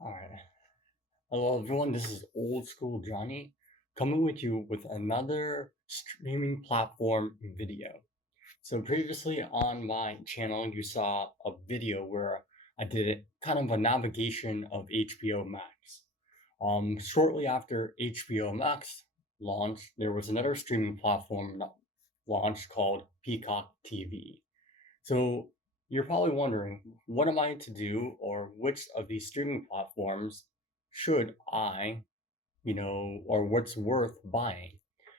Alright. Hello everyone, this is Old School Johnny coming with you with another streaming platform video. So previously on my channel you saw a video where I did it kind of a navigation of HBO Max. Shortly after HBO Max launched, there was another streaming platform that launched called Peacock TV. So you're probably wondering, what am I to do, or which of these streaming platforms should I, or what's worth buying?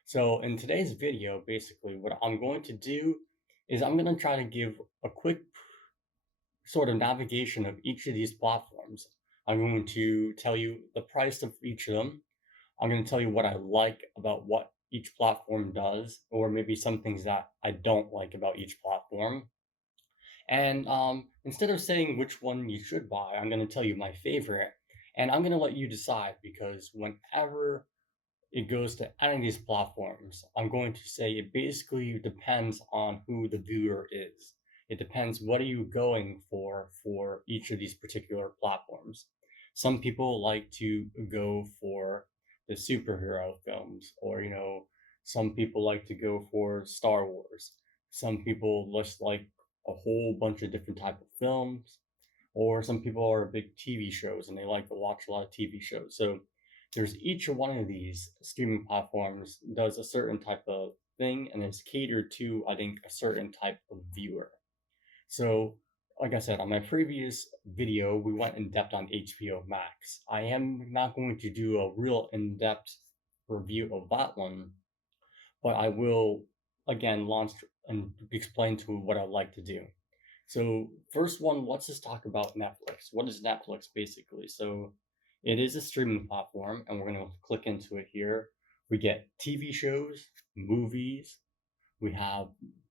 So in today's video, basically, what I'm going to do is I'm going to try to give a quick sort of navigation of each of these platforms. I'm going to tell you the price of each of them. I'm going to tell you what I like about what each platform does, or maybe some things that I don't like about each platform. And instead of saying which one you should buy, I'm going to tell you my favorite, and I'm going to let you decide because whenever it goes to any of these platforms, I'm going to say it basically depends on who the viewer is. It depends what are you going for each of these particular platforms. Some people like to go for the superhero films, or some people like to go for Star Wars. Some people just like a whole bunch of different type of films, or some people are big TV shows and they like to watch a lot of TV shows. So there's each one of these streaming platforms does a certain type of thing and is catered to, I think, a certain type of viewer. So like I said, on my previous video, we went in depth on HBO Max. I am not going to do a real in depth review of that one, but I will again launch and explain to what I like to do. So first one, let's just talk about Netflix. What is Netflix basically? So it is a streaming platform, and we're gonna click into it here. We get TV shows, movies. We have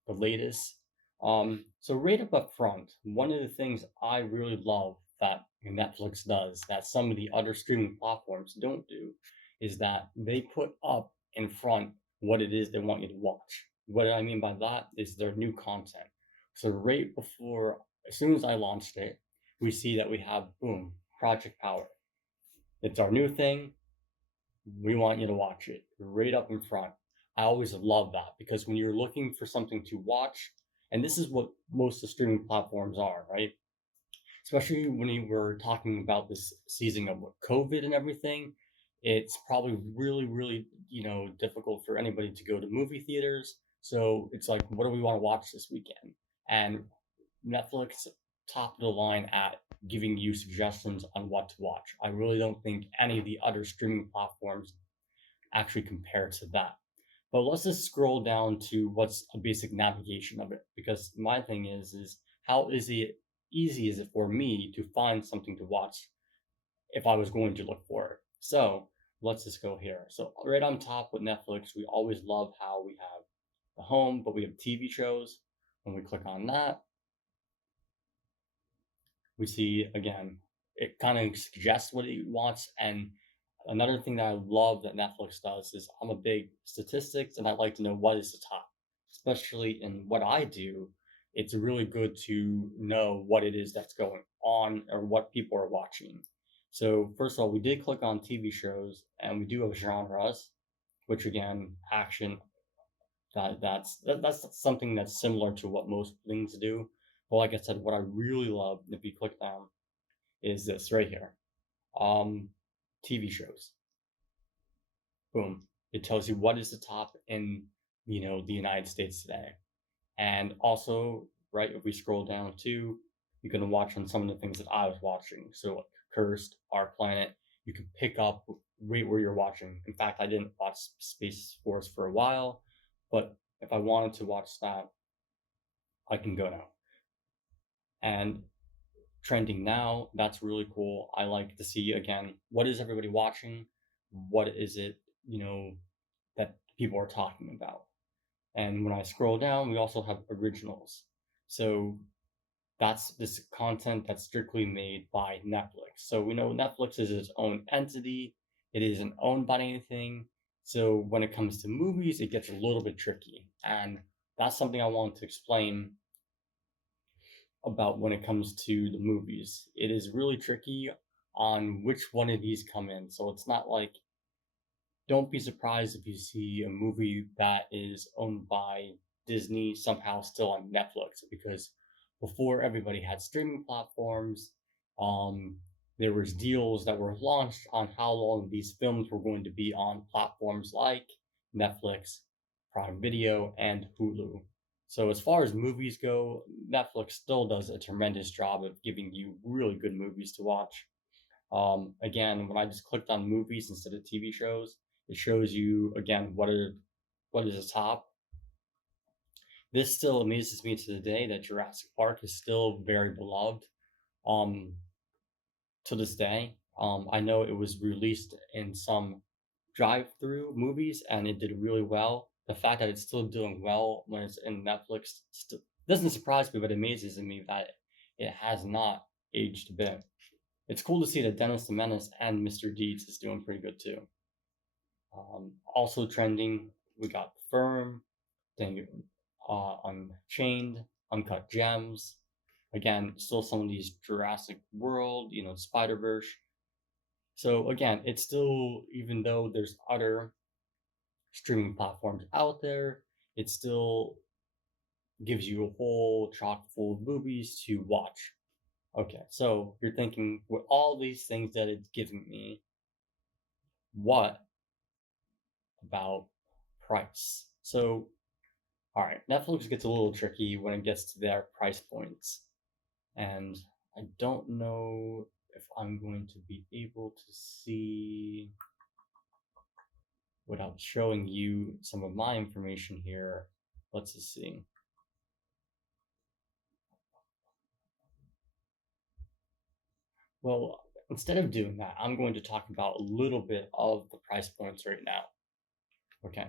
the latest. So right up front, one of the things I really love that Netflix does that some of the other streaming platforms don't do is that they put up in front what it is they want you to watch. What I mean by that is their new content. So right before, as soon as I launched it, we see that we have boom, Project Power. It's our new thing. We want you to watch it right up in front. I always love that because when you're looking for something to watch, and this is what most of the streaming platforms are, right? Especially when you were talking about this season of COVID and everything, it's probably really, really, difficult for anybody to go to movie theaters. So it's like, what do we want to watch this weekend? And Netflix top of the line at giving you suggestions on what to watch. I really don't think any of the other streaming platforms actually compare to that. But let's just scroll down to what's a basic navigation of it, because my thing is how easy is it for me to find something to watch if I was going to look for it. So let's just go here. So right on top with Netflix, we always love how we have the home, but we have TV shows. When we click on that, we see again, it kind of suggests what it wants. And another thing that I love that Netflix does is I'm a big statistics and I like to know what is the top, especially in what I do. It's really good to know what it is that's going on or what people are watching. So first of all, we did click on TV shows and we do have genres, which again, action, that's something that's similar to what most things do. But like I said, what I really love, if you click down, is this right here. Um, TV shows. Boom. It tells you what is the top in the United States today. And also, right, if we scroll down too, you can watch on some of the things that I was watching. So like Cursed, Our Planet, you can pick up right where you're watching. In fact, I didn't watch Space Force for a while, but if I wanted to watch that, I can go now. And trending now, that's really cool. I like to see again what is everybody watching, what is it, that people are talking about. And when I scroll down, we also have originals. So that's this content that's strictly made by Netflix. So we know Netflix is its own entity, it isn't owned by anything. So when it comes to movies, it gets a little bit tricky. And that's something I want to explain about when it comes to the movies. It is really tricky. on which one of these come in. So it's not like, don't be surprised if you see a movie that is owned by Disney somehow still on Netflix, because before everybody had streaming platforms, um, there was deals that were launched on how long these films were going to be on platforms like Netflix, Prime Video, and Hulu. So as far as movies go, Netflix still does a tremendous job of giving you really good movies to watch. Again, when I just clicked on movies instead of TV shows, it shows you again what is the top. This still amazes me to the day that Jurassic Park is still very beloved. Um, to this day, I know it was released in some drive-through movies and it did really well. The fact that it's still doing well when it's in Netflix doesn't surprise me, but amazes me that it has not aged a bit. It's cool to see that Dennis the Menace and Mr. Deeds is doing pretty good too. Also trending, we got Firm, then Unchained, Uncut Gems. Again, still some of these Jurassic World, Spider Verse. So again, it's still, even though there's other streaming platforms out there, it still gives you a whole chock full of movies to watch. Okay, so you're thinking, with all these things that it's giving me, what about price? So, all right, Netflix gets a little tricky when it gets to their price points. And I don't know if I'm going to be able to see without showing you some of my information here. Let's just see. Well, instead of doing that, I'm going to talk about a little bit of the price points right now. Okay.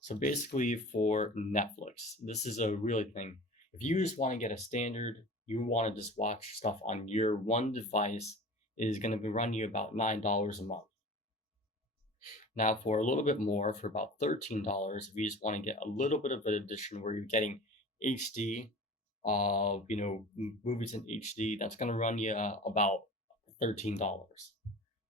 So basically for Netflix, this is a really thing. If you just want to get a standard, you want to just watch stuff on your one device, it is going to be running you about $9 a month. Now for a little bit more, for about $13, if you just want to get a little bit of an addition where you're getting HD, movies in HD, that's going to run you about $13.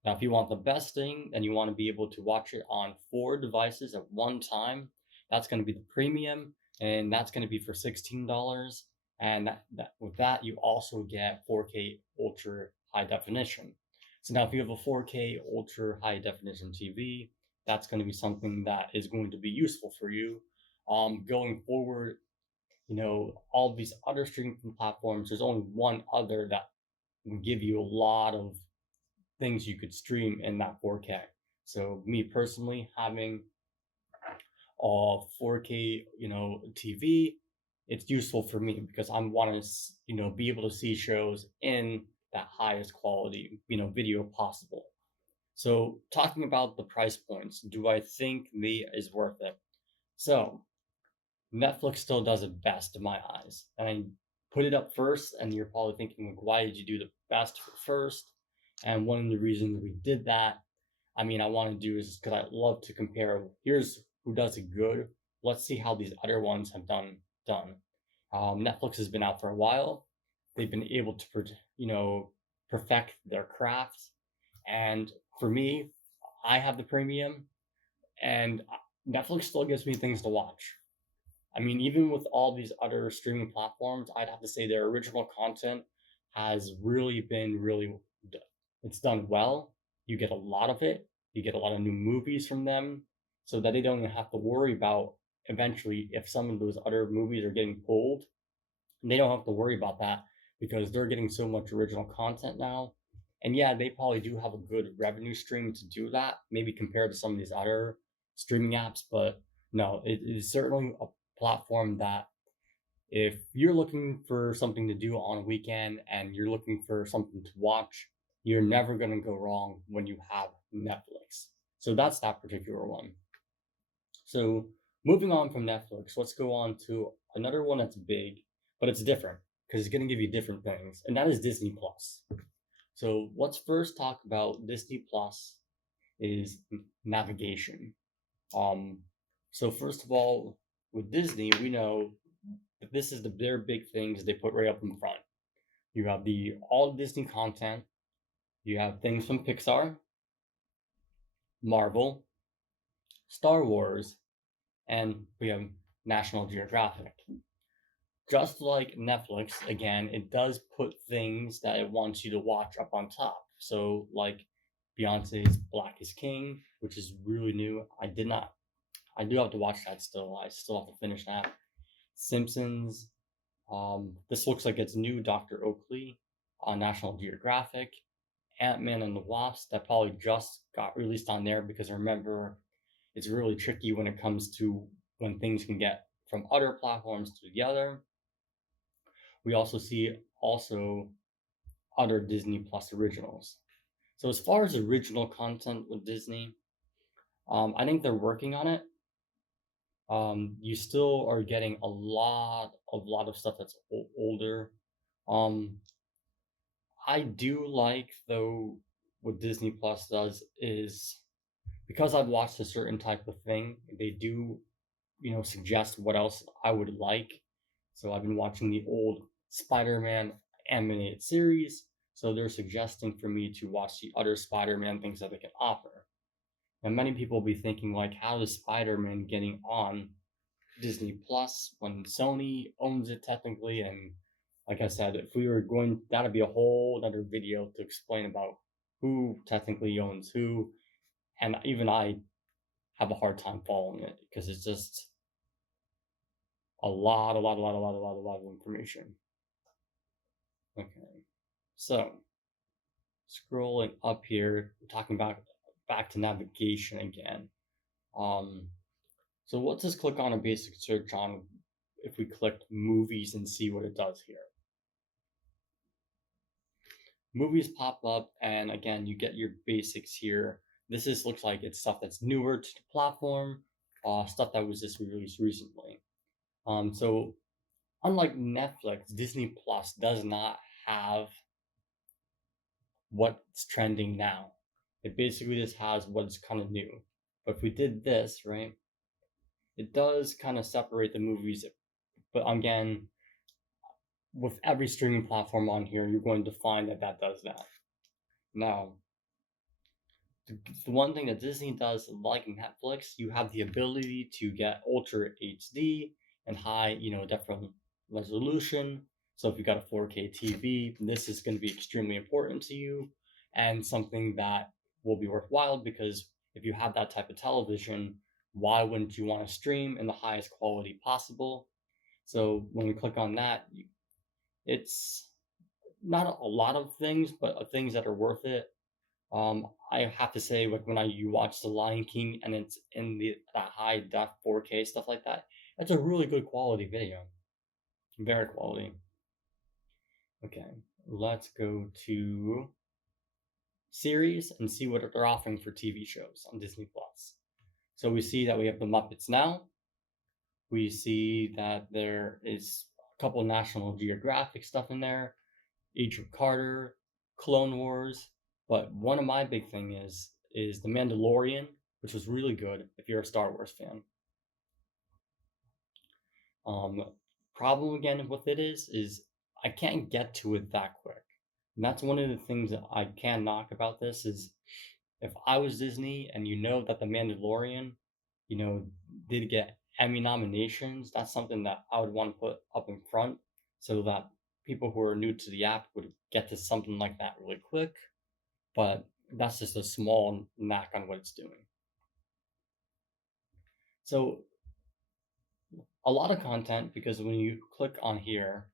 Now, if you want the best thing and you want to be able to watch it on 4 devices at one time, that's going to be the premium, and that's going to be for $16. And with that, you also get 4K ultra high definition. So now, if you have a 4K ultra high definition TV, that's going to be something that is going to be useful for you. Going forward, all these other streaming platforms, there's only one other that will give you a lot of things you could stream in that 4K. So me personally, having a 4K, TV, it's useful for me because I'm wanting to, be able to see shows in that highest quality, video possible. So talking about the price points, do I think the is worth it? So Netflix still does it best in my eyes. And I put it up first, and you're probably thinking, like, why did you do the best first? And one of the reasons we did that, I want to do is because I love to compare. Here's who does it good. Let's see how these other ones have done. Netflix has been out for a while. They've been able to, perfect their craft. And for me, I have the premium, and Netflix still gives me things to watch. Even with all these other streaming platforms, I'd have to say their original content has really been it's done well. You get a lot of it. You get a lot of new movies from them, so that they don't even have to worry about eventually if some of those other movies are getting pulled. They don't have to worry about that because they're getting so much original content now. And yeah, they probably do have a good revenue stream to do that, maybe compared to some of these other streaming apps, but no, it is certainly a platform that if you're looking for something to do on a weekend and you're looking for something to watch, you're never going to go wrong when you have Netflix. So that's that particular one. So moving on from Netflix, let's go on to another one that's big, but it's different because it's going to give you different things, and that is Disney Plus. So let's first talk about Disney Plus is navigation. So first of all, with Disney, we know that this is their big things they put right up in front. You have the all Disney content, You have things from Pixar, Marvel, Star Wars, and we have National Geographic. Just like Netflix, again, it does put things that it wants you to watch up on top. So, like Beyonce's Black is King, which is really new. I do have to watch that still. I still have to finish that. Simpsons. This looks like it's new Dr. Oakley on National Geographic. Ant-Man and the Wasp, that probably just got released on there because remember, it's really tricky when it comes to when things can get from other platforms to the other. We also see other Disney Plus originals. So as far as original content with Disney, I think they're working on it. You still are getting a lot of stuff that's older. Um, I do like though what Disney Plus does is because I've watched a certain type of thing, they do suggest what else I would like. So I've been watching the old Spider-Man animated series, so they're suggesting for me to watch the other Spider-Man things that they can offer. And many people will be thinking like, how is Spider-Man getting on Disney Plus when Sony owns it technically? And like I said, if we were going, that'd be a whole other video to explain about who technically owns who. And even I have a hard time following it because it's just a lot of information. Okay, so scrolling up here, talking about back to navigation again. Um, so let's just click on a basic search on if we click movies and see what it does here. Movies pop up, and again, you get your basics here. Looks like it's stuff that's newer to the platform, stuff that was just released recently. So unlike Netflix, Disney Plus does not have what's trending now. It basically just has what's kind of new. But if we did this, right, it does kind of separate the movies. But again, with every streaming platform on here, you're going to find that that does that. Now, the one thing that Disney does, like Netflix, you have the ability to get Ultra HD and high, different resolution. So if you got a 4K TV, this is going to be extremely important to you and something that will be worthwhile because if you have that type of television, why wouldn't you want to stream in the highest quality possible? So when we click on that, it's not a lot of things, but things that are worth it. I have to say, like when you watch The Lion King and it's in that high def 4K stuff like that, it's a really good quality video, very quality. Okay, let's go to series and see what they're offering for TV shows on Disney Plus. So we see that we have The Muppets now. We see that there is a couple National Geographic stuff in there, Agent Carter, Clone Wars, but one of my big thing is The Mandalorian, which was really good if you're a Star Wars fan. Um, Problem again with it is I can't get to it that quick, and that's one of the things that I can knock about this is if I was Disney and you know that The Mandalorian, did get Emmy nominations, that's something that I would want to put up in front so that people who are new to the app would get to something like that really quick. But that's just a small knack on what it's doing. So a lot of content because when you click on here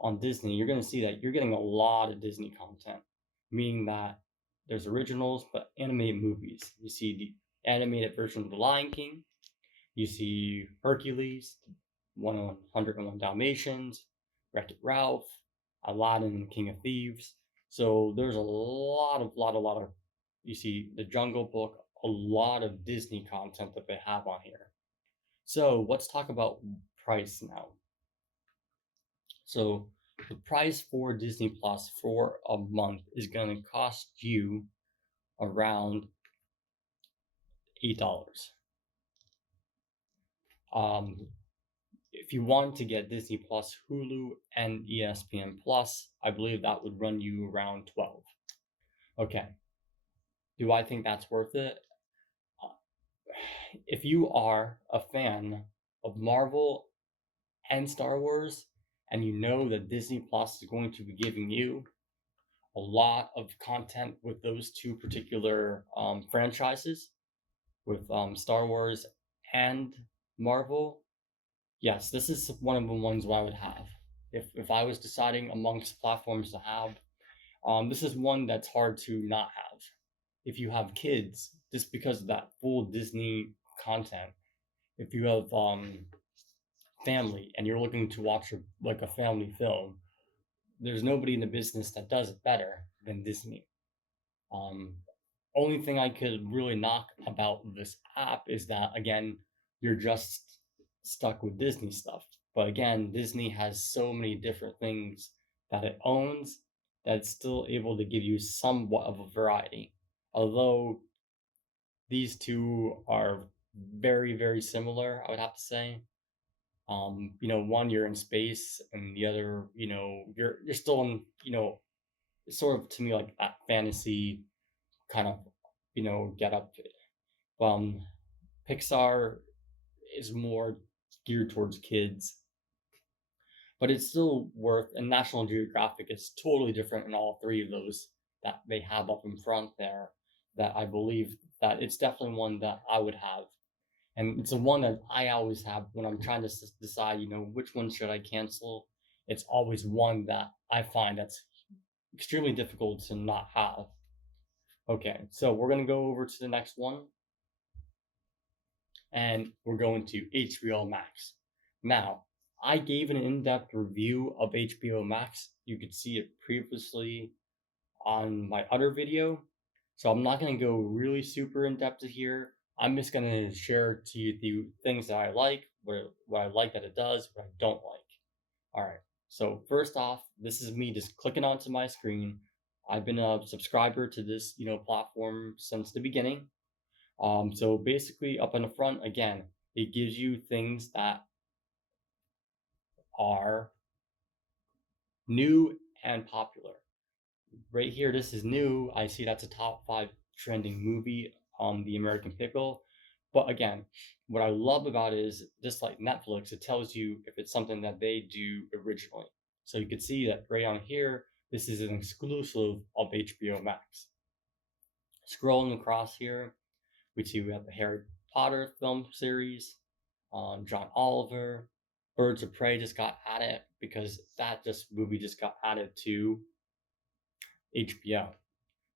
on Disney, you're going to see that you're getting a lot of Disney content, meaning that there's originals but animated movies. You see the animated version of The Lion King, you see Hercules, 101 Dalmatians, Wreck-It Ralph, Aladdin and King of Thieves. So there's a lot of, you see The Jungle Book, a lot of Disney content that they have on here. So let's talk about price now. So the price for Disney Plus for a month is going to cost you around $8. If you want to get Disney Plus, Hulu, and ESPN Plus, I believe that would run you around 12. Okay, do I think that's worth it? Uh, If you are a fan of Marvel and Star Wars, and you know that Disney Plus is going to be giving you a lot of content with those two particular franchises, with Star Wars and Marvel, yes, this is one of the ones that I would have. If I was deciding amongst platforms to have, this is one that's hard to not have. If you have kids, just because of that full Disney content, if you have family and you're looking to watch like a family film, there's nobody in the business that does it better than Disney. Um, Only thing I could really knock about this app is that again, you're just stuck with Disney stuff. But again, Disney has so many different things that it owns that it's still able to give you somewhat of a variety. Although these two are very, very similar, I would have to say. One you're in space and the other, you're still in, it's sort of to me like that fantasy kind of, get up. Um, Pixar is more geared towards kids, but it's still worth. And National Geographic is totally different in all three of those that they have up in front there. That I believe that it's definitely one that I would have, and it's the one that I always have when I'm trying to decide, which one should I cancel. It's always one that I find that's extremely difficult to not have. Okay, so we're gonna go over to the next one, and we're going to HBO Max. Now, I gave an in-depth review of HBO Max. You could see it previously on my other video, so I'm not going to go really super in-depth here. I'm just going to share to you the things that I like, what I like that it does, what I don't like. All right. So first off, this is me just clicking onto my screen. I've been a subscriber to this, platform since the beginning. So basically, up in the front, again, it gives you things that are new and popular. Right here, this is new. I see that's a top 5 trending movie on the American Pickle. But again, what I love about it is just like Netflix, it tells you if it's something that they do originally. So you can see that right on here, this is an exclusive of HBO Max. Scrolling across here, we have the Harry Potter film series, John Oliver, Birds of Prey just got added because that just movie just got added to HBO.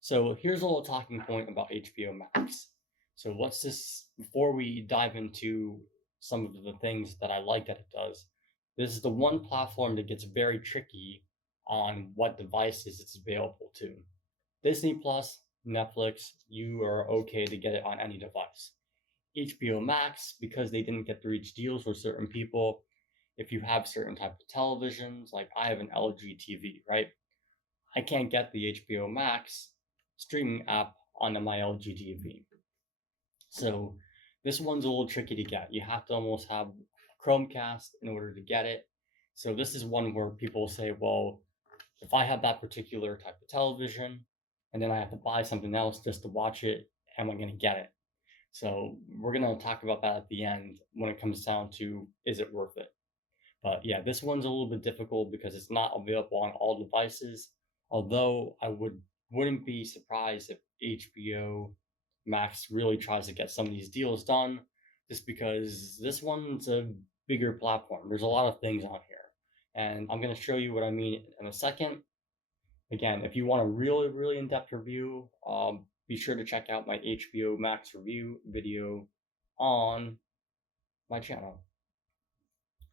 So here's a little talking point about HBO Max. So what's this? Before we dive into some of the things that I like that it does, this is the one platform that gets very tricky on what devices it's available to. Disney Plus, Netflix, you are okay to get it on any device. HBO Max, because they didn't get to reach deals with certain people, if you have certain type of televisions, like I have an LG TV, right? I can't get the HBO Max streaming app onto my LG TV. So this one's a little tricky to get. You have to almost have Chromecast in order to get it. So this is one where people say, well, if I have that particular type of television and then I have to buy something else just to watch it, am I going to get it? So we're going to talk about that at the end when it comes down to is it worth it? But yeah, this one's a little bit difficult because it's not available on all devices. Although wouldn't be surprised if HBO Max really tries to get some of these deals done, just because this one's a bigger platform. There's a lot of things on here, and I'm gonna show you what I mean in a second. Again, if you want a really really in-depth review, be sure to check out my HBO Max review video on my channel.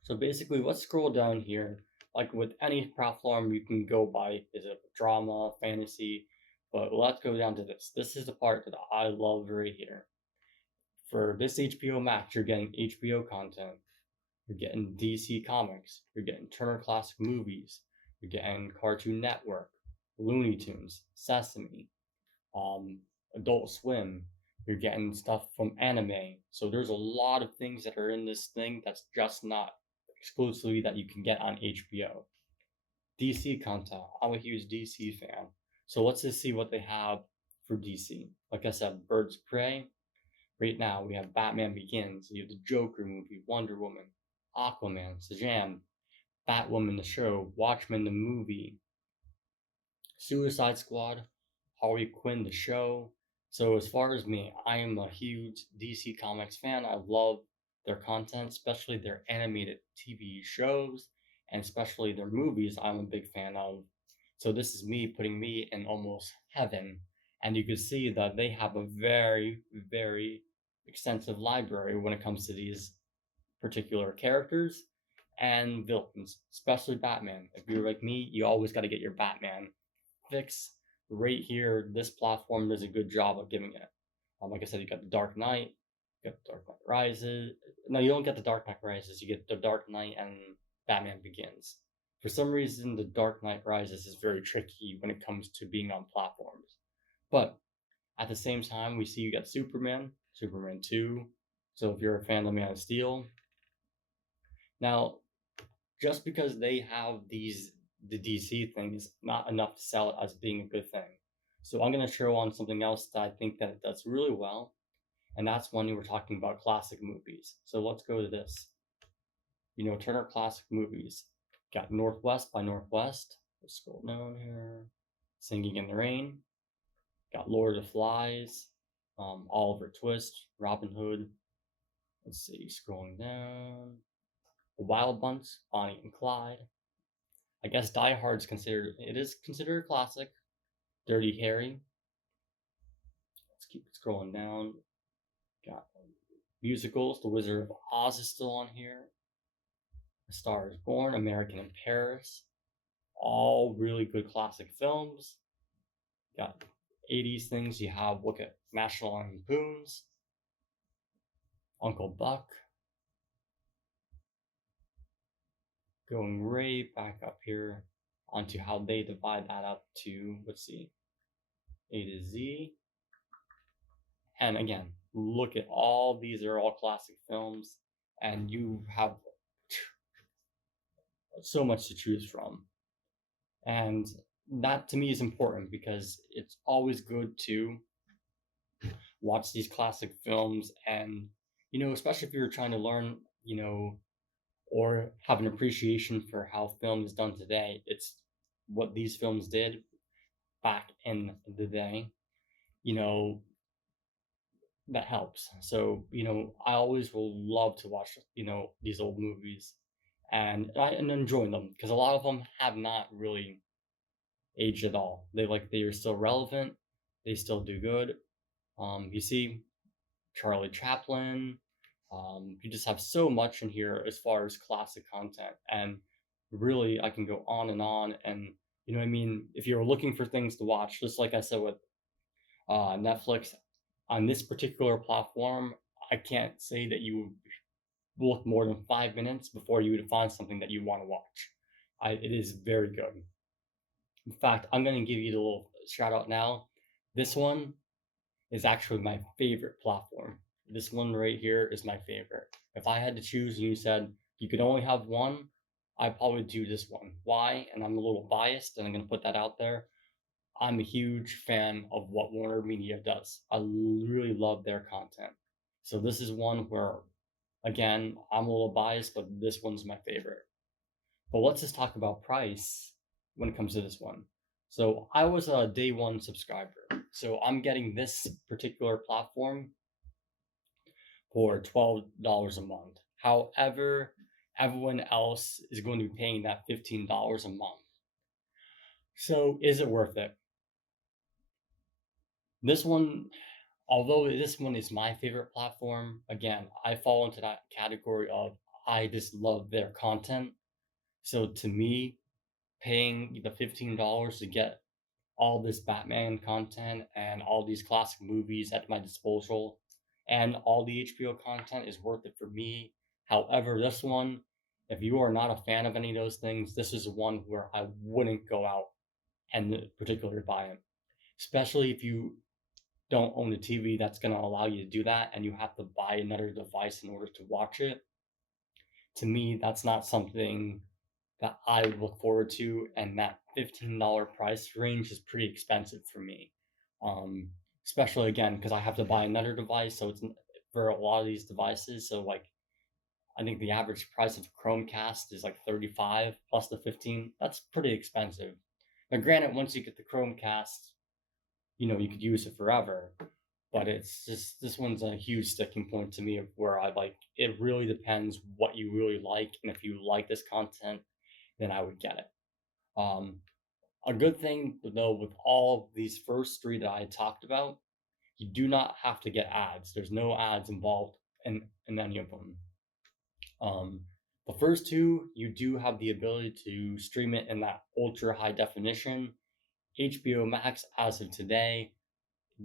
So basically, let's scroll down here. Like with any platform, you can go by is it drama, fantasy, but let's go down to this. This is the part that I love right here. For this HBO Max, you're getting HBO content, you're getting DC Comics, you're getting Turner Classic Movies, you're getting Cartoon Network, Looney Tunes, Sesame, um, Adult Swim. You're getting stuff from anime. So there's a lot of things that are in this thing that's just not exclusively that you can get on HBO. DC content. I'm a huge DC fan. So let's just see what they have for DC. Like I said, Birds of Prey. Right now, we have Batman Begins, you have the Joker movie, Wonder Woman, Aquaman, Shazam, Batwoman the show, Watchmen the movie, Suicide Squad, Harley Quinn the show. So as far as me, I am a huge DC Comics fan. I love their content, especially their animated TV shows, and especially their movies I'm a big fan of. So this is me putting me in almost heaven. And you can see that they have a very, very extensive library when it comes to these particular characters and villains, especially Batman. If you're like me, you always got to get your Batman fix. Right here, this platform does a good job of giving it. Like I said, you got the Dark Knight, you got the Dark Knight Rises. No, you don't get the Dark Knight Rises. You get the Dark Knight and Batman Begins. For some reason, the Dark Knight Rises is very tricky when it comes to being on platforms. But at the same time, we see you got Superman, Superman 2. So if you're a fan of Man of Steel, now just because they have the DC thing is not enough to sell it as being a good thing. So I'm gonna show on something else that I think that it does really well, and that's when you were talking about classic movies. So let's go to this. Turner Classic Movies. Got Northwest by Northwest. Let's scroll down here. Singing in the Rain. Got Lord of the Flies. Oliver Twist. Robin Hood. Let's see, scrolling down. The Wild Bunch, Bonnie and Clyde. I guess Die Hard's considered a classic. Dirty Harry. Let's keep scrolling down. Got musicals. The Wizard of Oz is still on here. A Star is Born, American in Paris. All really good classic films. Got 80s things. You have look at National Lampoons, Uncle Buck. Going right back up here onto how they divide that up to, let's see, A to Z. And again, look at all these are all classic films, and you have so much to choose from. And that to me is important because it's always good to watch these classic films and especially if you're trying to learn, or have an appreciation for how film is done today. It's what these films did back in the day, you know, that helps. So, I always will love to watch, these old movies and enjoy them because a lot of them have not really aged at all. They are still relevant. They still do good. You see Charlie Chaplin. You just have so much in here as far as classic content, and really I can go on and on. And what I mean, if you're looking for things to watch, just like I said with Netflix, on this particular platform, I can't say that you look more than 5 minutes before you would find something that you want to watch. It is very good. In fact, I'm going to give you the little shout out now. This one is actually my favorite platform. This one right here is my favorite. If I had to choose and you said you could only have one, I'd probably do this one. Why? And I'm a little biased and I'm going to put that out there. I'm a huge fan of what Warner Media does. I really love their content. So this is one where, again, I'm a little biased, but this one's my favorite. But let's just talk about price when it comes to this one. So I was a day one subscriber. So I'm getting this particular platform for $12 a month. However, everyone else is going to be paying that $15 a month. So is it worth it? This one, although this one is my favorite platform, again, I fall into that category of I just love their content. So to me, paying the $15 to get all this Batman content and all these classic movies at my disposal and all the HBO content is worth it for me. However, this one, if you are not a fan of any of those things, this is one where I wouldn't go out and particularly buy it. Especially if you don't own a TV that's going to allow you to do that and you have to buy another device in order to watch it. To me, that's not something that I look forward to, and that $15 price range is pretty expensive for me. Um, Especially again because I have to buy another device, so it's for a lot of these devices. So like I think the average price of Chromecast is like 35 plus the 15. That's pretty expensive. Now, granted, once you get the Chromecast, you could use it forever. But it's just this one's a huge sticking point to me of where I like it really depends what you really like, and if you like this content, then I would get it. Um, a good thing though with all these first three that I talked about, you do not have to get ads. There's no ads involved in any of them. Um, the first two, you do have the ability to stream it in that ultra high definition. HBO Max, as of today,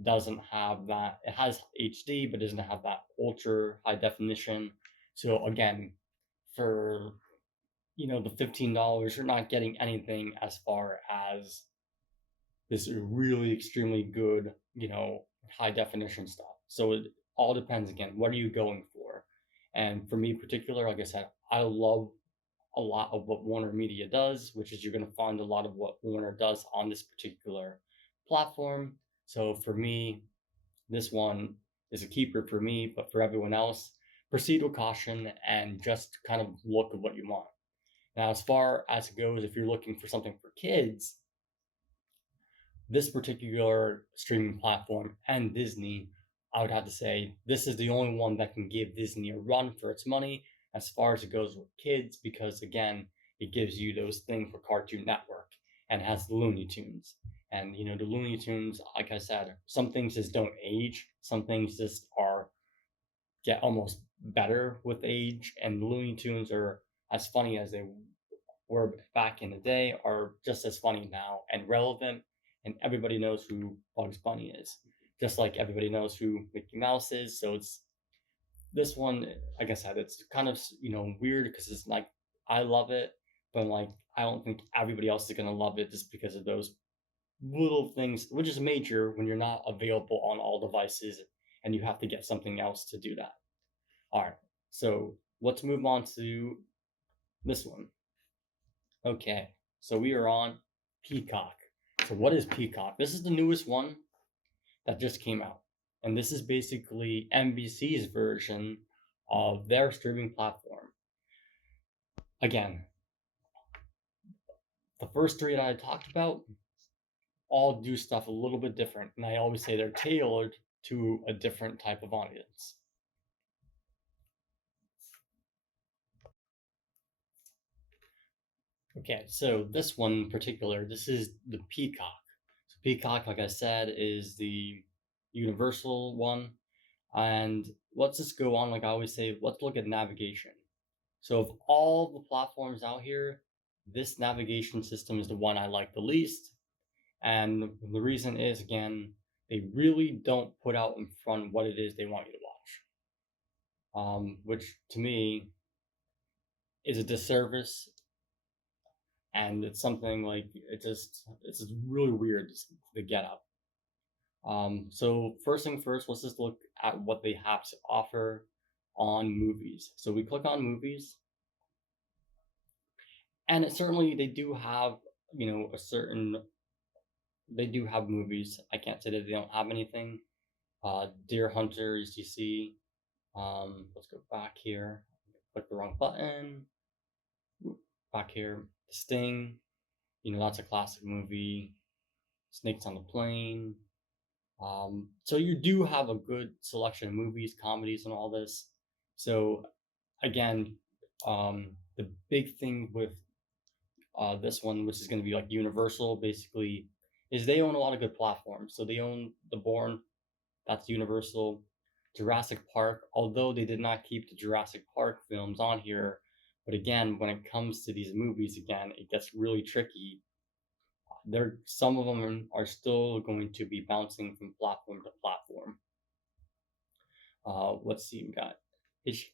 doesn't have that. It has HD, but doesn't have that ultra high definition. So again, for the $15, you're not getting anything as far as this really extremely good, high definition stuff. So it all depends again. What are you going for? And for me, in particular, like I said, I love a lot of what Warner Media does, which is you're going to find a lot of what Warner does on this particular platform. So for me, this one is a keeper for me, but for everyone else, proceed with caution and just kind of look at what you want. Now, as far as it goes, if you're looking for something for kids, this particular streaming platform and Disney, I would have to say this is the only one that can give Disney a run for its money as far as it goes with kids, because again, it gives you those things for Cartoon Network and has the Looney Tunes. And the Looney Tunes, like I said, some things just don't age. Some things just are get almost better with age, and the Looney Tunes are as funny as they were back in the day, are just as funny now and relevant, and everybody knows who Bugs Bunny is, just like everybody knows who Mickey Mouse is. So it's this one, like I said, it's kind of weird because it's like I love it, but like I don't think everybody else is gonna love it just because of those little things, which is major when you're not available on all devices and you have to get something else to do that. All right, so let's move on to this one. Okay, so we are on Peacock. So what is Peacock? This is the newest one that just came out. And this is basically NBC's version of their streaming platform. Again, the first three that I talked about all do stuff a little bit different. And I always say they're tailored to a different type of audience. Okay, so this one in particular, this is the Peacock. So Peacock, like I said, is the universal one. And let's just go on, like I always say, let's look at navigation. So of all the platforms out here, this navigation system is the one I like the least. And the reason is, again, they really don't put out in front what it is they want you to watch, which to me is a disservice. And it's something like it's just really weird, the get up. So first thing first, let's just look at what they have to offer on movies. So we click on movies, and it certainly they do have a certain they do have movies. I can't say that they don't have anything. Deer Hunter, as you see. Let's go back here. Click the wrong button. Back here, Sting. That's a classic movie. Snakes on the Plane. So you do have a good selection of movies, comedies, and all this. So again, the big thing with this one, which is going to be like Universal, basically, is they own a lot of good platforms. So they own The Bourne, that's Universal. Jurassic Park, although they did not keep the Jurassic Park films on here, but again, when it comes to these movies, again, it gets really tricky. Some of them are still going to be bouncing from platform to platform. Let's see, we got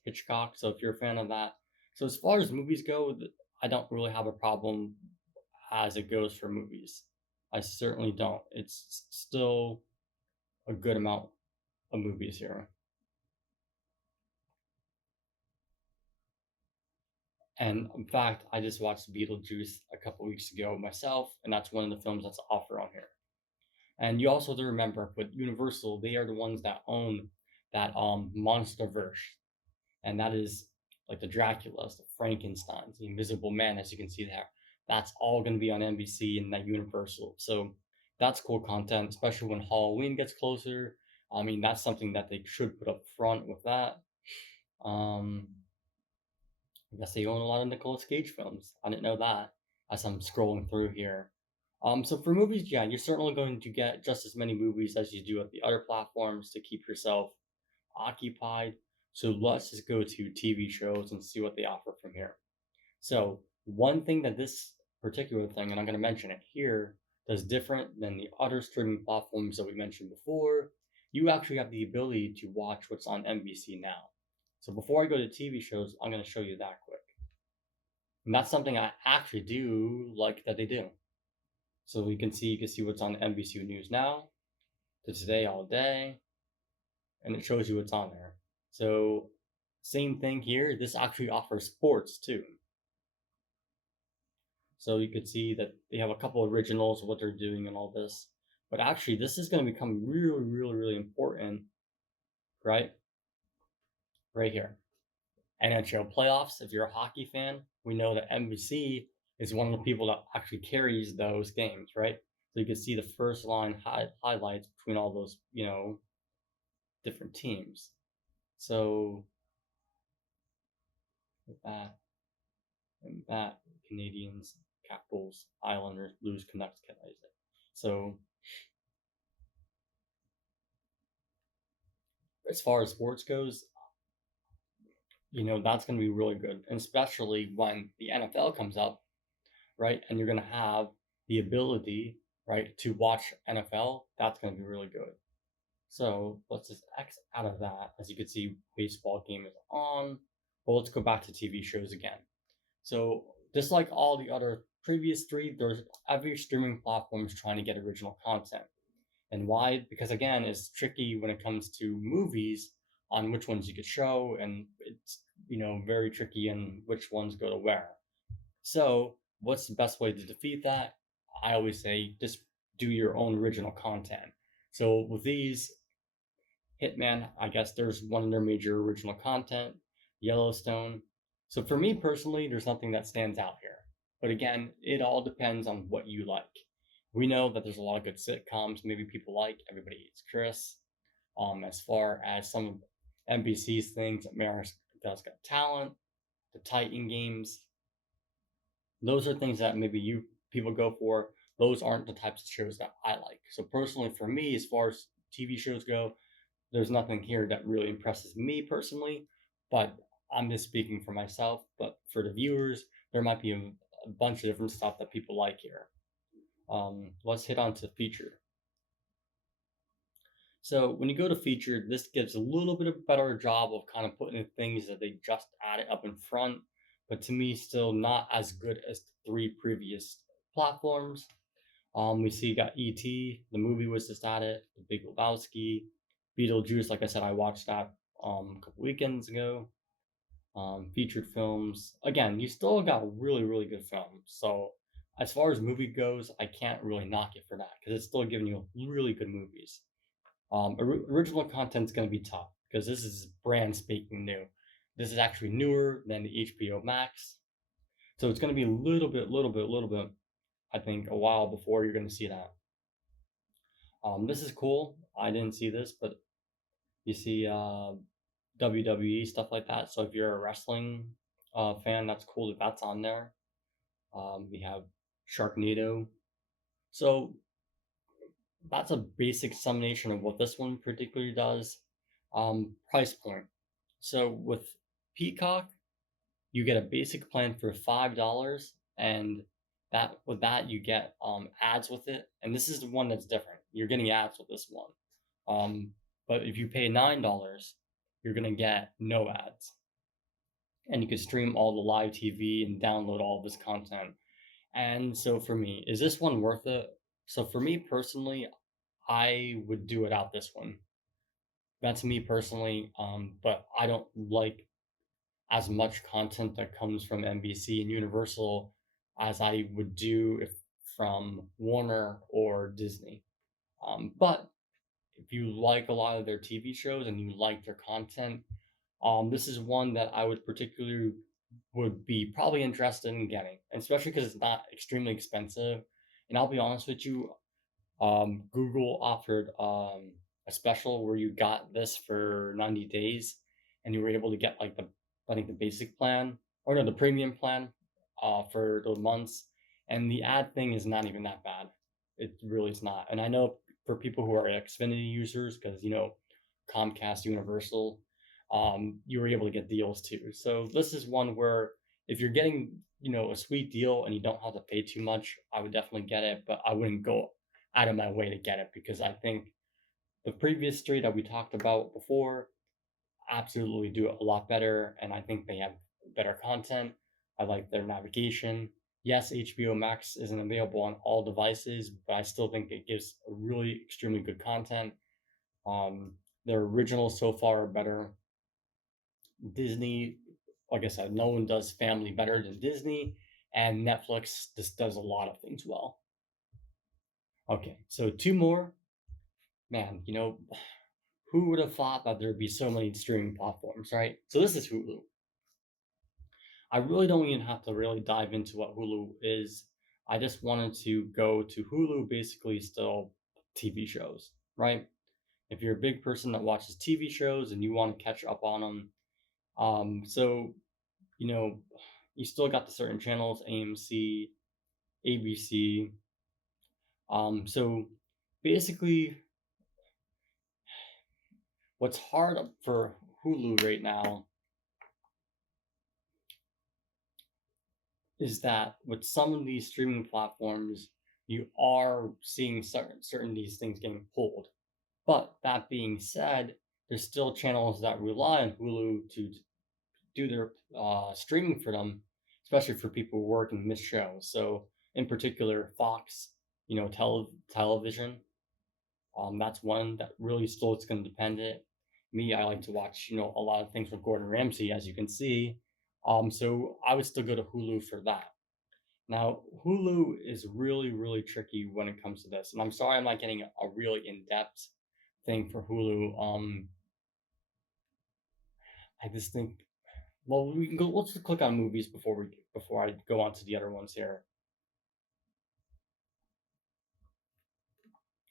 Hitchcock. So if you're a fan of that, so as far as movies go, I don't really have a problem as it goes for movies. I certainly don't. It's still a good amount of movies here. And in fact, I just watched Beetlejuice a couple weeks ago myself, and that's one of the films that's offered on here. And you also have to remember with Universal, they are the ones that own that MonsterVerse, and that is like the Draculas, the Frankenstein's, the Invisible Man, as you can see there. That's all going to be on NBC and that Universal. So that's cool content, especially when Halloween gets closer. I mean, that's something that they should put up front with that. Um, I guess they own a lot of Nicolas Cage films. I didn't know that as I'm scrolling through here. So for movies, yeah, you're certainly going to get just as many movies as you do at the other platforms to keep yourself occupied. So let's just go to TV shows and see what they offer from here. So one thing that this particular thing, and I'm going to mention it here, does different than the other streaming platforms that we mentioned before, you actually have the ability to watch what's on NBC now. So before I go to TV shows, I'm going to show you that quick. And that's something I actually do like that they do. So you can see what's on NBC News now, to Today All Day, and it shows you what's on there. So same thing here. This actually offers sports too. So you could see that they have a couple originals of what they're doing and all this. But actually, this is going to become really, really, really important, right? Right here. NHL playoffs. If you're a hockey fan, we know that NBC is one of the people that actually carries those games, right? So you can see the first line highlights between all those, different teams. So with that and that, Canadians, Capitals, Islanders, Blues, Canucks, So as far as sports goes, that's going to be really good, and especially when the NFL comes up, right? And you're going to have the ability, right, to watch NFL. That's going to be really good. So let's just X out of that. As you can see, baseball game is on. But let's go back to TV shows again. So just like all the other previous three, there's every streaming platform is trying to get original content. And why? Because again, it's tricky when it comes to movies on which ones you could show, and it's very tricky in which ones go to where. So, what's the best way to defeat that? I always say just do your own original content. So with these, Hitman, I guess there's one of their major original content, Yellowstone. So for me personally, there's nothing that stands out here. But again, it all depends on what you like. We know that there's a lot of good sitcoms maybe people like. Everybody Hates Chris. As far as some of NBC's things, America's Got Talent, the Titan games, those are things that maybe you people go for. Those aren't the types of shows that I like. So personally, for me, as far as TV shows go, there's nothing here that really impresses me personally, but I'm just speaking for myself. But for the viewers, there might be a bunch of different stuff that people like here. Let's hit on to feature. So when you go to feature, this gives a little bit of a better job of kind of putting the things that they just added up in front, but to me, still not as good as the three previous platforms. We see you got E.T., the movie was just added, The Big Lebowski, Beetlejuice. Like I said, I watched that a couple weekends ago. Featured films. Again, you still got really, really good films. So as far as movie goes, I can't really knock it for that because it's still giving you really good movies. Original content is going to be tough because this is brand speaking new. This is actually newer than the HBO Max, so it's going to be a little bit. I think a while before you're going to see that. This is cool. I didn't see this, but you see WWE stuff like that. So if you're a wrestling fan, that's cool that that's on there. We have Sharknado. So that's a basic summation of what this one particularly does. Price point. So with Peacock, you get a basic plan for $5, and that with that you get ads with it. And this is the one that's different. You're getting ads with this one. But if you pay $9, you're gonna get no ads, and you can stream all the live TV and download all of this content. And so for me, is this one worth it? So for me personally, I would do it out this one. That's me personally. But I don't like as much content that comes from NBC and Universal as I would do if from Warner or Disney. But if you like a lot of their TV shows and you like their content, this is one that I would particularly would be probably interested in getting, especially because it's not extremely expensive. And I'll be honest with you, Google offered a special where you got this for 90 days and you were able to get like I think the basic plan or no, the premium plan for those months. And the ad thing is not even that bad. It really is not. And I know for people who are Xfinity users, because Comcast, Universal, you were able to get deals too. So this is one where if you're getting a sweet deal and you don't have to pay too much, I would definitely get it. But I wouldn't go out of my way to get it because I think the previous three that we talked about before absolutely do it a lot better, and I think they have better content. I like their navigation. Yes, HBO Max isn't available on all devices, but I still think it gives a really extremely good content. Um, their originals so far are better. Disney, like I said, no one does family better than Disney, and Netflix just does a lot of things well. Okay, so two more. Man, who would have thought that there'd be so many streaming platforms, right? So this is Hulu. I really don't even have to really dive into what Hulu is. I just wanted to go to Hulu, basically still TV shows, right? If you're a big person that watches TV shows and you want to catch up on them, so you know, you still got the certain channels, AMC, ABC. So basically, what's hard for Hulu right now is that with some of these streaming platforms, you are seeing certain these things getting pulled. But that being said, there's still channels that rely on Hulu to do their streaming for them, especially for people who work and miss shows. So in particular, Fox, television. That's one that really still it's going to depend it. Me, I like to watch a lot of things with Gordon Ramsay, as you can see. So I would still go to Hulu for that. Now, Hulu is really, really tricky when it comes to this. And I'm sorry I'm not getting a really in-depth thing for Hulu. I just think, well, we can go. Let's just click on movies before I go on to the other ones here.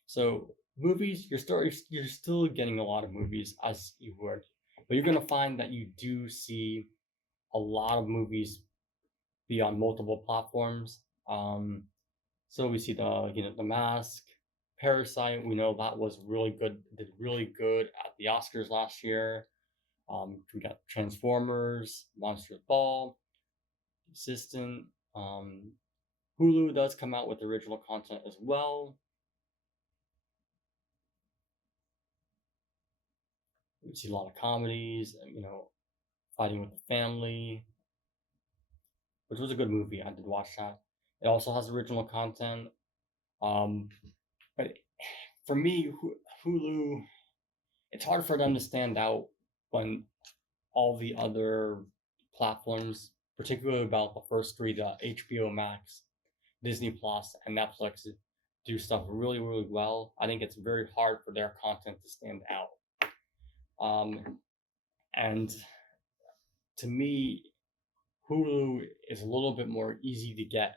So movies, you're still getting a lot of movies as you would, but you're gonna find that you do see a lot of movies be on multiple platforms. So we see the Mask, Parasite. We know that was really good, did really good at the Oscars last year. We got Transformers, Monsters Ball, Assistant. Um, Hulu does come out with original content as well. We see a lot of comedies, Fighting with the Family, which was a good movie. I did watch that. It also has original content. Um, but for me, Hulu, it's hard for them to stand out when all the other platforms, particularly about the first three, the HBO Max, Disney Plus, and Netflix, do stuff really, really well. I think it's very hard for their content to stand out. And to me, Hulu is a little bit more easy to get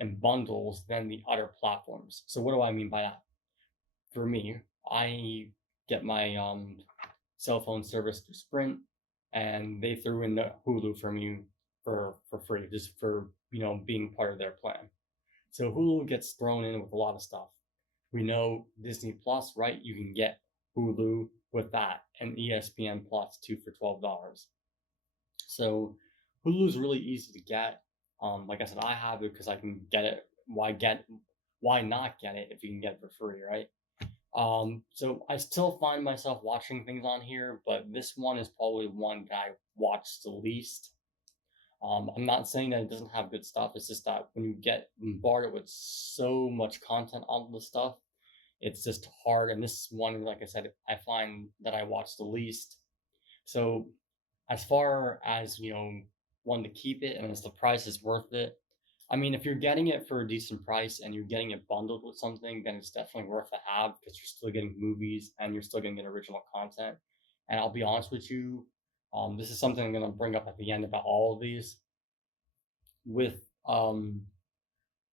in bundles than the other platforms. So what do I mean by that? For me, I get my cell phone service through Sprint, and they threw in the Hulu for me for free, just for being part of their plan. So Hulu gets thrown in with a lot of stuff. We know Disney Plus, right? You can get Hulu with that, and ESPN Plus too for $12. So Hulu is really easy to get. Like I said, I have it because I can get it. Why not get it if you can get it for free, right? So I still find myself watching things on here, but this one is probably one that I watch the least. I'm not saying that it doesn't have good stuff. It's just that when you get bombarded with so much content on the stuff, it's just hard. And this one, like I said, I find that I watch the least. So As far as, wanting to keep it and as the price is worth it, I mean, if you're getting it for a decent price and you're getting it bundled with something, then it's definitely worth a have because you're still getting movies and you're still getting original content. And I'll be honest with you, this is something I'm going to bring up at the end about all of these. With the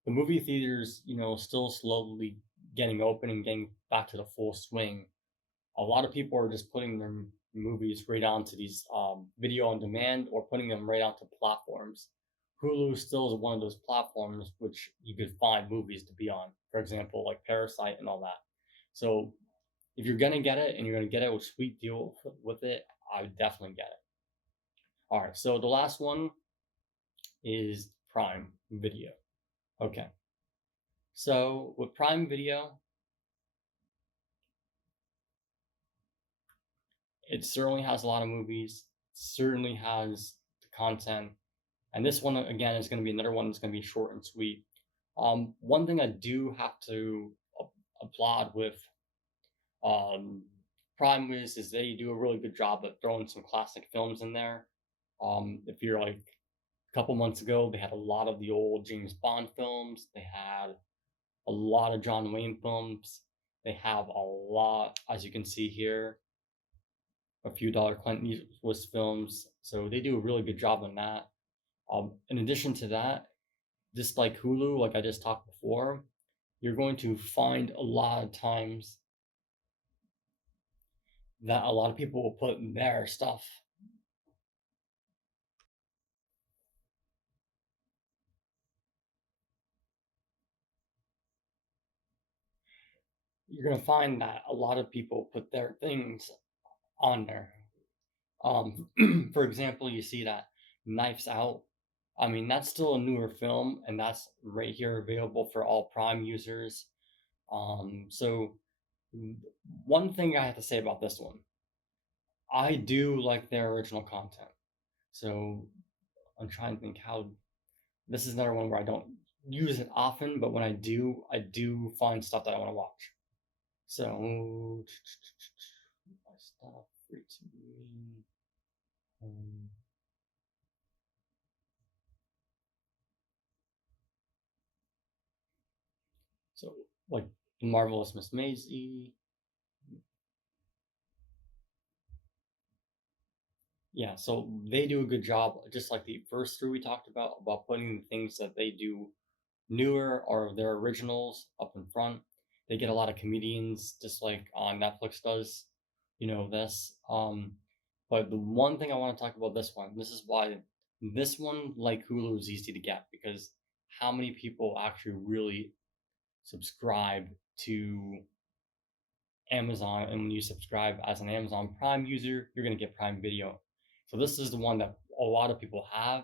movie theaters, still slowly getting open and getting back to the full swing, a lot of people are just putting their movies right onto these video on demand or putting them right onto platforms. Hulu still is one of those platforms which you could find movies to be on, for example, like Parasite and all that. So if you're gonna get it and you're gonna get it with sweet deal with it, I would definitely get it. All right, so the last one is Prime Video. Okay, so with Prime Video, it certainly has a lot of movies, certainly has the content, and this one again is going to be another one that's going to be short and sweet. One thing I do have to applaud with um, Prime is they do a really good job of throwing some classic films in there. If you're like a couple months ago, they had a lot of the old James Bond films. They had a lot of John Wayne films. They have a lot, as you can see here, a few dollar Clint Eastwood films. So they do a really good job on that. In addition to that, just like Hulu, like I just talked before, you're going to find a lot of times that a lot of people will put their stuff. You're going to find that a lot of people put their things on there. For example, you see that Knives Out. I mean, that's still a newer film, and that's right here available for all Prime users. So one thing I have to say about this one, I do like their original content. So I'm trying to think how this is another one where I don't use it often, but when I do find stuff that I want to watch. So my stuff free to me. Um, so like Marvelous Miss Maisie. Yeah, so they do a good job, just like the first three we talked about putting the things that they do newer or their originals up in front. They get a lot of comedians, just like Netflix does, this. But the one thing I want to talk about this is why this one, like Hulu, is easy to get because how many people actually really subscribe to Amazon, and when you subscribe as an Amazon Prime user, you're going to get Prime Video. So this is the one that a lot of people have.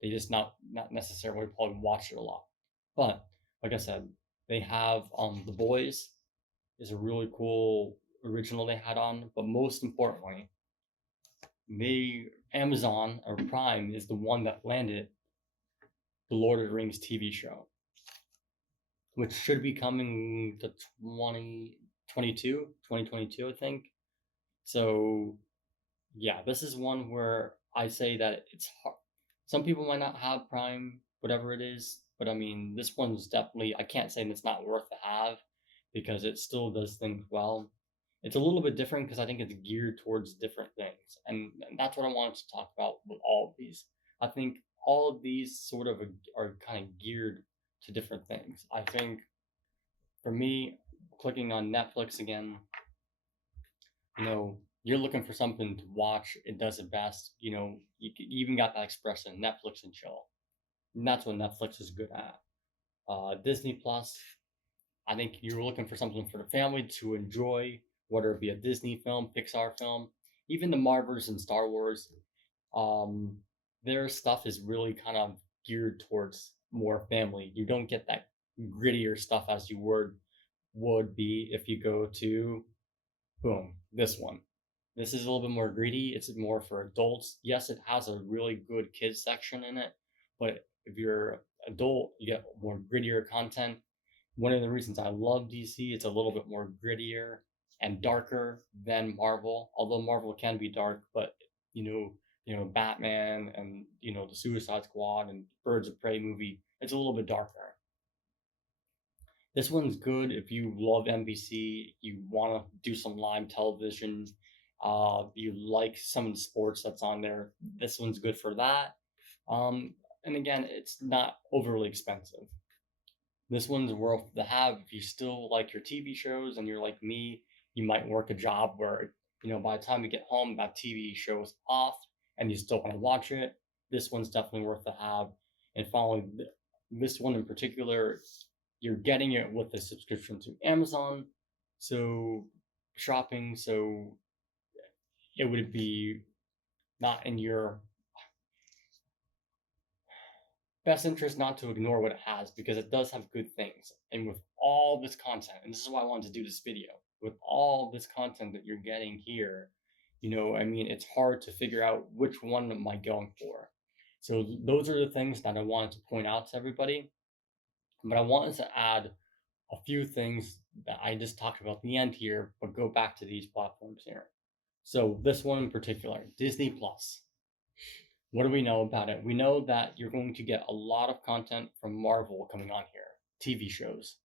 They just not necessarily probably watch it a lot. But like I said, they have The Boys is a really cool original they had on. But most importantly, they Amazon or Prime is the one that landed the Lord of the Rings TV show, which should be coming to 2022, I think. So yeah, this is one where I say that it's hard. Some people might not have Prime, whatever it is, but I mean, this one's definitely, I can't say it's not worth to have because it still does things well. It's a little bit different because I think it's geared towards different things. And that's what I wanted to talk about with all of these. I think all of these sort of are kind of geared to different things. I think for me, clicking on Netflix again, you're looking for something to watch, it does it best. You even got that expression, Netflix and chill. And that's what Netflix is good at. Disney Plus, I think you're looking for something for the family to enjoy, whether it be a Disney film, Pixar film, even the Marvels and Star Wars. Um, their stuff is really kind of geared towards more family. You don't get that grittier stuff as you would be if you go to boom, this one. This is a little bit more greedy. It's more for adults. Yes, it has a really good kids section in it, but if you're adult, you get more grittier content. One of the reasons I love DC, it's a little bit more grittier and darker than Marvel. Although Marvel can be dark, but you know Batman and the Suicide Squad and Birds of Prey movie. It's a little bit darker. This one's good if you love NBC, you want to do some live television, you like some of the sports that's on there. This one's good for that. Um, and again, it's not overly expensive. This one's worth the have if you still like your TV shows and you're like me. You might work a job where by the time you get home, that TV show is off, and you still want to watch it. This one's definitely worth the have. And following this one in particular, you're getting it with a subscription to Amazon, so shopping. So it would be not in your best interest not to ignore what it has, because it does have good things. And with all this content, and this is why I wanted to do this video, with all this content that you're getting here, it's hard to figure out which one am I going for. So those are the things that I wanted to point out to everybody. But I wanted to add a few things that I just talked about at the end here, but go back to these platforms here. So this one in particular, Disney Plus. What do we know about it? We know that you're going to get a lot of content from Marvel coming on here, TV shows.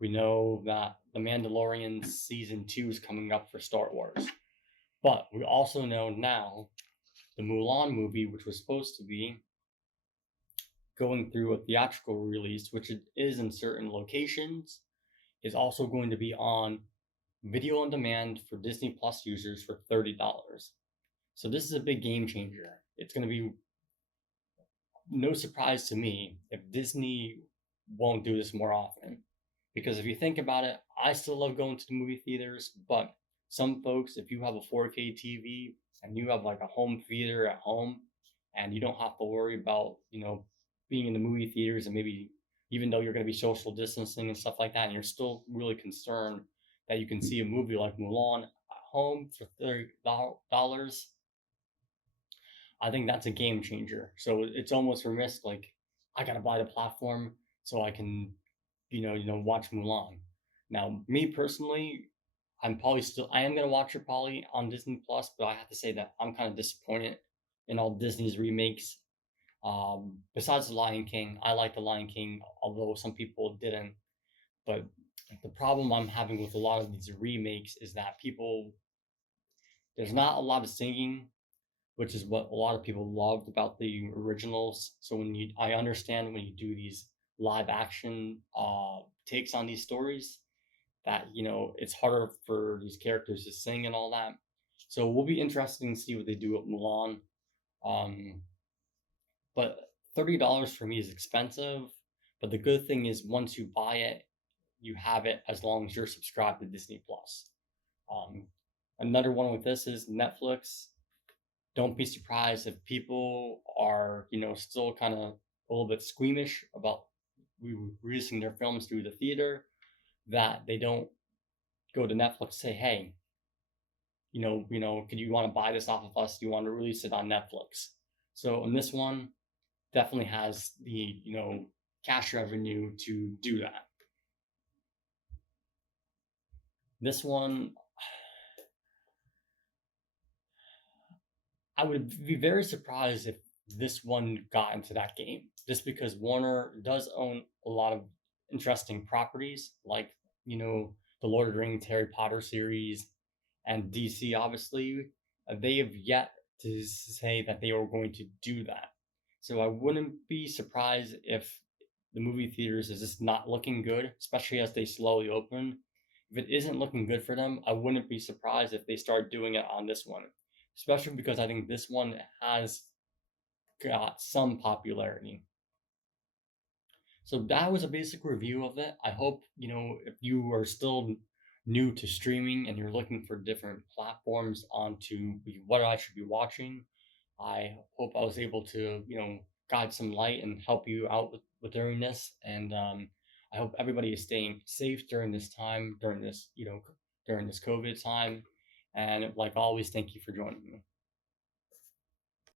We know that The Mandalorian season 2 is coming up for Star Wars. But we also know now the Mulan movie, which was supposed to be going through a theatrical release, which it is in certain locations, is also going to be on video on demand for Disney Plus users for $30. So this is a big game changer. It's going to be no surprise to me if Disney won't do this more often. Because if you think about it, I still love going to the movie theaters, but some folks, if you have a 4K TV and you have like a home theater at home and you don't have to worry about, being in the movie theaters, and maybe even though you're going to be social distancing and stuff like that, and you're still really concerned that you can see a movie like Mulan at home for $30, I think that's a game changer. So it's almost remiss, like I gotta buy the platform so I can, watch Mulan. Now, me personally, I am gonna watch it probably on Disney Plus, but I have to say that I'm kind of disappointed in all Disney's remakes. Besides the Lion King, I like the Lion King, although some people didn't. But the problem I'm having with a lot of these remakes is that there's not a lot of singing, which is what a lot of people loved about the originals. So I understand when you do these live action takes on these stories, that it's harder for these characters to sing and all that. So we'll be interesting to see what they do with Mulan. Um, but $30 for me is expensive. But the good thing is, once you buy it, you have it as long as you're subscribed to Disney Plus. Um, Another one with this is Netflix. Don't be surprised if people are, still kind of a little bit squeamish about releasing their films through the theater, that they don't go to Netflix, say, hey, could you want to buy this off of us? Do you want to release it on Netflix? So on this one, definitely has the, cash revenue to do that. This one, I would be very surprised if this one got into that game, just because Warner does own a lot of interesting properties, like, the Lord of the Rings, Harry Potter series, and DC, obviously. They have yet to say that they are going to do that. So I wouldn't be surprised if the movie theaters is just not looking good, especially as they slowly open. If it isn't looking good for them, I wouldn't be surprised if they start doing it on this one, especially because I think this one has got some popularity. So that was a basic review of it. I hope, if you are still new to streaming and you're looking for different platforms onto what I should be watching, I hope I was able to, guide some light and help you out with during this. And I hope everybody is staying safe during this time, during this COVID time. And like always, thank you for joining me.